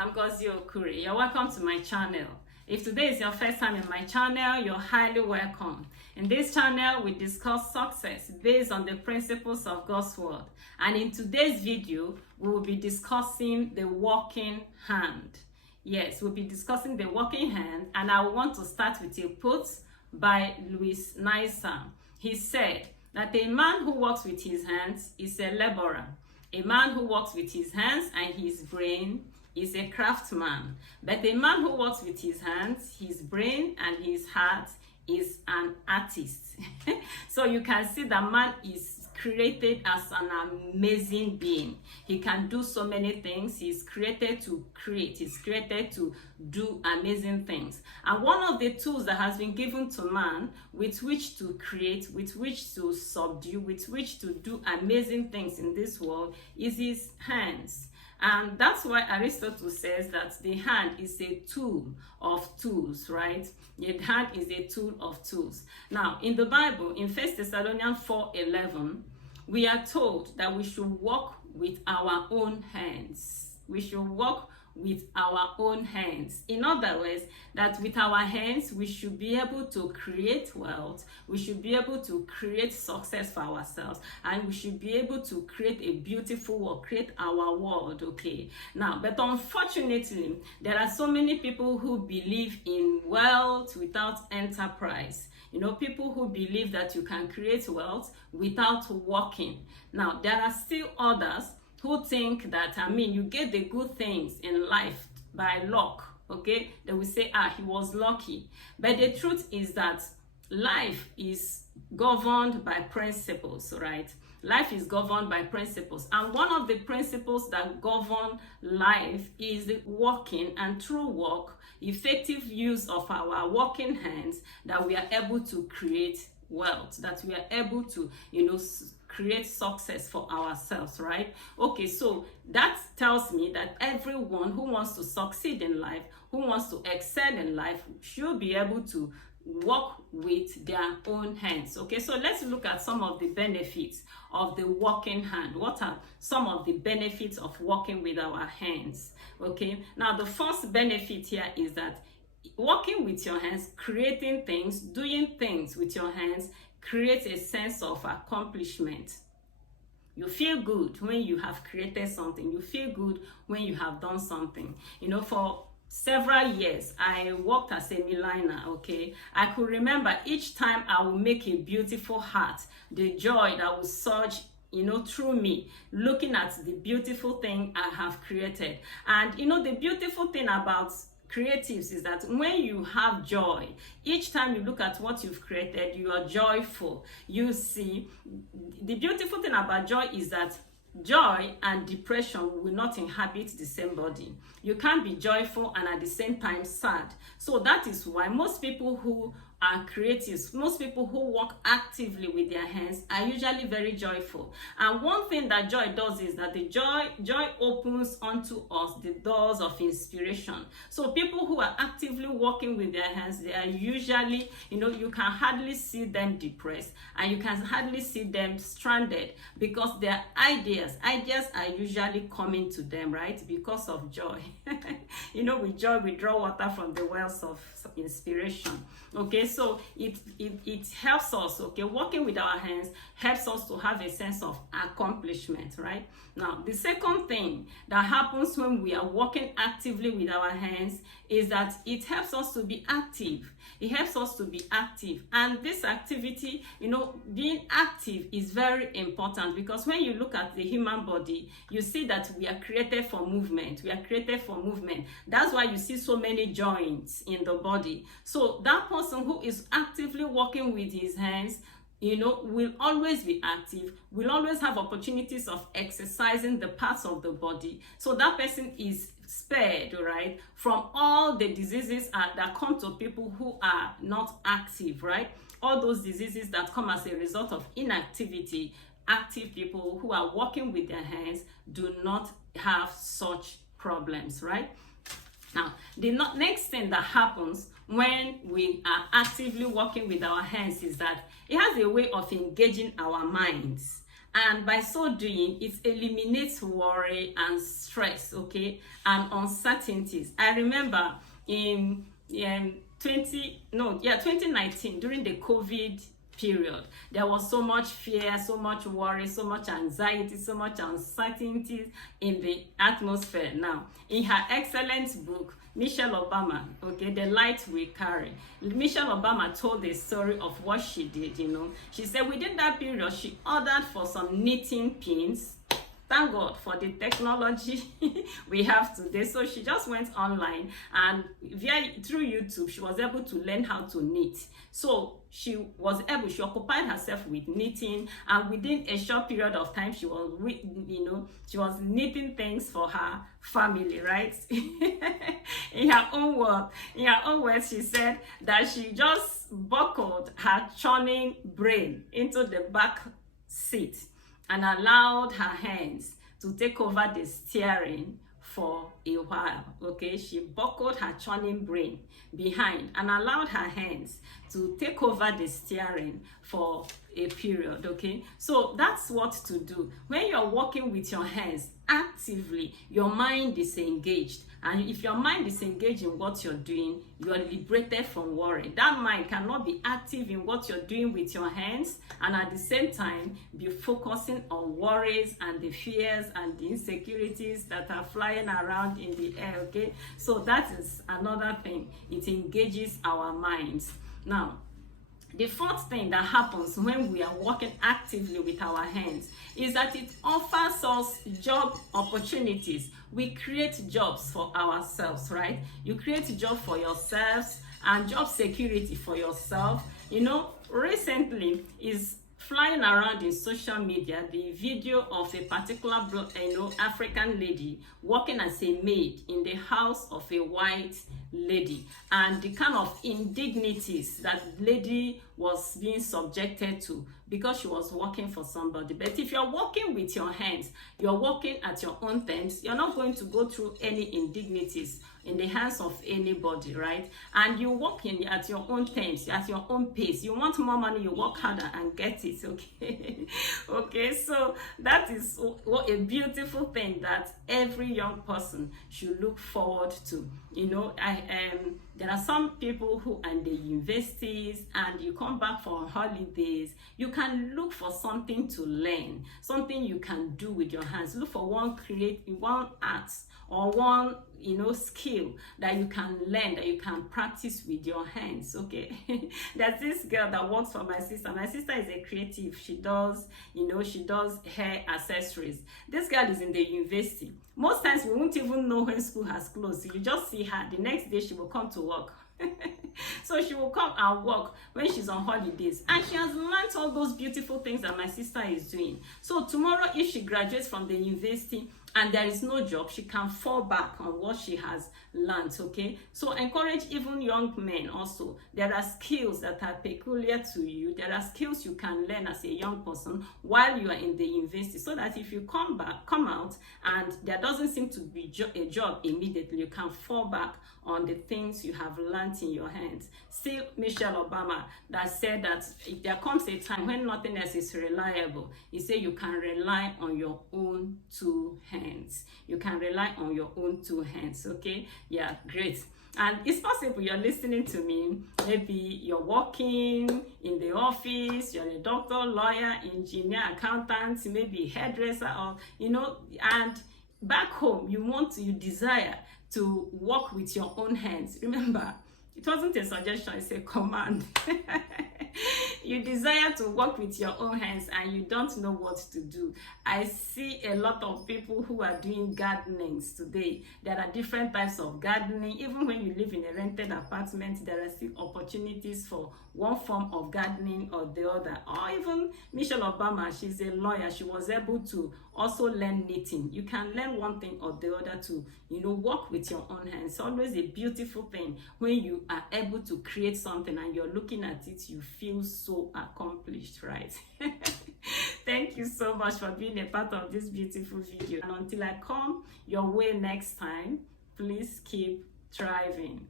I'm Gozi Okuri. You're welcome to my channel. If today is your first time in my channel, you're highly welcome. In this channel, we discuss success based on the principles of God's word. And in today's video, we will be discussing the walking hand. Yes, we'll be discussing the walking hand, and I want to start with a quote by Louis Naisa. He said that a man who works with his hands is a laborer. A man who works with his hands and his brain is a craftsman. But a man who works with his hands, his brain, and his heart is an artist. So you can see that man is created as an amazing being. He can do so many things. He's created to create. He's created to do amazing things. And one of the tools that has been given to man with which to create, with which to subdue, with which to do amazing things in this world is his hands. And that's why Aristotle says that the hand is a tool of tools, right? The hand is a tool of tools. Now, in the Bible, in 1 Thessalonians 4:11, we are told that we should work with our own hands. We should work with our own hands. In other words, that with our hands, we should be able to create wealth, we should be able to create success for ourselves, and we should be able to create a beautiful world, create our world, okay? Now, but unfortunately, there are so many people who believe in wealth without enterprise. You know, people who believe that you can create wealth without working. Now, there are still others who think that, you get the good things in life by luck, okay? They will say, he was lucky. But the truth is that life is governed by principles, right? Life is governed by principles. And one of the principles that govern life is working, and through work, effective use of our working hands, that we are able to create wealth, that we are able to, create success for ourselves, right? Okay, so that tells me that everyone who wants to succeed in life, who wants to excel in life, should be able to work with their own hands. Okay, so let's look at some of the benefits of the working hand. What are some of the benefits of working with our hands? Okay, now the first benefit here is that working with your hands, creating things, doing things with your hands creates a sense of accomplishment. You feel good when you have created something. You feel good when you have done something. For several years, I worked as a milliner, okay? I could remember each time I would make a beautiful hat, the joy that would surge through me, looking at the beautiful thing I have created. And the beautiful thing about creatives is that when you have joy, each time you look at what you've created, you are joyful. You see, the beautiful thing about joy is that joy and depression will not inhabit the same body. You can't be joyful and at the same time sad. So that is why most people who are creatives, most people who work actively with their hands are usually very joyful. And one thing that joy does is that the joy opens onto us the doors of inspiration. So people who are actively working with their hands, they are usually, you can hardly see them depressed, and you can hardly see them stranded, because their ideas are usually coming to them, right? Because of joy. With joy, we draw water from the wells of inspiration. Okay, so it helps us, okay? Working with our hands helps us to have a sense of accomplishment, right? Now, the second thing that happens when we are working actively with our hands is that it helps us to be active. It helps us to be active. And this activity, being active is very important, because when you look at the human body, you see that we are created for movement. We are created for movement. That's why you see so many joints in the body. So that person who is actively working with his hands, will always be active, will always have opportunities of exercising the parts of the body. So that person is spared, right, from all the diseases that come to people who are not active, right? All those diseases that come as a result of inactivity. Active people who are working with their hands do not have such problems, right? Now, the next thing that happens when we are actively working with our hands is that it has a way of engaging our minds. And by so doing, it eliminates worry and stress, okay, and uncertainties. I remember in 2019, during the COVID period, there was so much fear, so much worry, so much anxiety, so much uncertainty in the atmosphere. Now, in her excellent book, Michelle Obama, okay, The Light We Carry, Michelle Obama told a story of what she did. She said within that period, she ordered for some knitting pins. Thank God for the technology we have today. So she just went online, and through YouTube, she was able to learn how to knit. So she occupied herself with knitting, and within a short period of time, she was knitting things for her family, right? In her own words, she said that she just buckled her churning brain into the back seat and allowed her hands to take over the steering for a while, okay? She buckled her churning brain behind and allowed her hands to take over the steering for a period, okay? So that's what to do. When you're working with your hands actively, your mind is engaged. And if your mind is engaged in what you're doing, you are liberated from worry. That mind cannot be active in what you're doing with your hands and at the same time be focusing on worries and the fears and the insecurities that are flying around in the air, okay? So that is another thing. It engages our minds. Now, the fourth thing that happens when we are working actively with our hands is that it offers us job opportunities. We create jobs for ourselves, right? You create a job for yourselves and job security for yourself. Recently is flying around in social media the video of a particular African lady working as a maid in the house of a white lady, and the kind of indignities that lady was being subjected to because she was working for somebody. But if you're working with your hands, you're working at your own terms, you're not going to go through any indignities in the hands of anybody, right? And you work at your own terms, at your own pace. You want more money, you work harder and get it, okay? Okay, so that is what a beautiful thing that every young person should look forward to. There are some people who are in the universities, and you come back from holidays, you can look for something to learn, something you can do with your hands. Look for one art or one skill that you can learn, that you can practice with your hands, okay? There's this girl that works for my sister. My sister is a creative. She does hair accessories. This girl is in the university. Most times we won't even know when school has closed. So you just see her. The next day she will come to work. So she will come and work when she's on holidays, and she has learned all those beautiful things that my sister is doing. So tomorrow, if she graduates from the university and there is no job, she can fall back on what she has learned, okay? So encourage even young men also. There are skills that are peculiar to you. There are skills you can learn as a young person while you are in the university, so that if you come out and there doesn't seem to be a job immediately, you can fall back on the things you have learned in your hands. Still, Michelle Obama that said that if there comes a time when nothing else is reliable, he said you can rely on your own two hands. You can rely on your own two hands, okay? Yeah, great. And it's possible you're listening to me, maybe you're working in the office, you're a doctor, lawyer, engineer, accountant, maybe hairdresser, or and back home you desire to work with your own hands. Remember, it wasn't a suggestion, it's a command. You desire to work with your own hands and you don't know what to do. I see a lot of people who are doing gardenings today. There are different types of gardening. Even when you live in a rented apartment, there are still opportunities for one form of gardening or the other. Or even Michelle Obama, she's a lawyer. She was able to also learn knitting. You can learn one thing or the other to, work with your own hands. It's always a beautiful thing when you are able to create something and you're looking at it, you feel so accomplished, right? Thank you so much for being a part of this beautiful video. And until I come your way next time, please keep thriving.